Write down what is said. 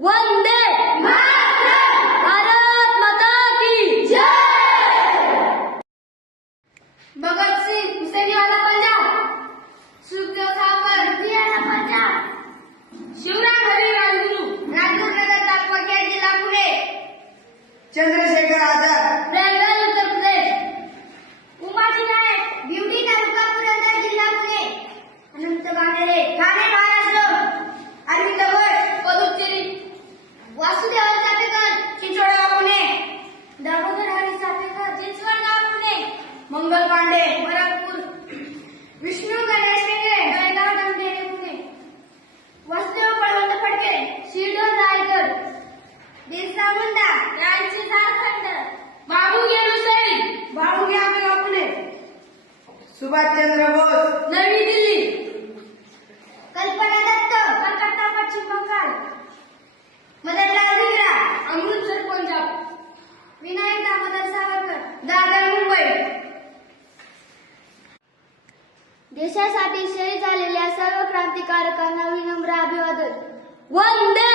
वंदे भारत माता की जय। भगत सिंह हुसेनीवाला पंजाब, सुखदेव थापर हरियाणा पंजाब, शिवराम हरी राजगुरु राजगुरुनगर तालुका खेड जिल्हा पुणे, चंद्रशेखर आझाद प्रयागराज उत्तर प्रदेश, उमाजी नायक भिवंडी तालुका पुरंदर जिल्हा पुणे, अनंत बांगरे ठाणे महाराष्ट्र, अरविंद घोष पुदुच्चेरी, वासुदेव चापेकर चिंचवडगाव पुणे, दामोदर हरी चापेकर चिंचवडगाव पुणे, मंगल पांडे बरकपूर, विष्णू गणेश वेगळे जळगाव डंगेरे पुणे, वासुदेव बळवंत फडके शिरडोन रायगड, बिरसा मुंडा रांची झारखंड, बाबू गेलुसई बाळूगे आंबेगाव पुणे, सुभाषचंद्र बोस नवी दिल्ली, कल्पना दत्त कलकत्ता पश्चिम बंगाल, मदनलाल धिंगरा अमृतसर पंजाब, विनायक दामोदर सावरकर दादर मुंबई। देशासाठी शहीद झालेल्या सर्व क्रांतिकारकांना विनम्र अभिवादन। वंदे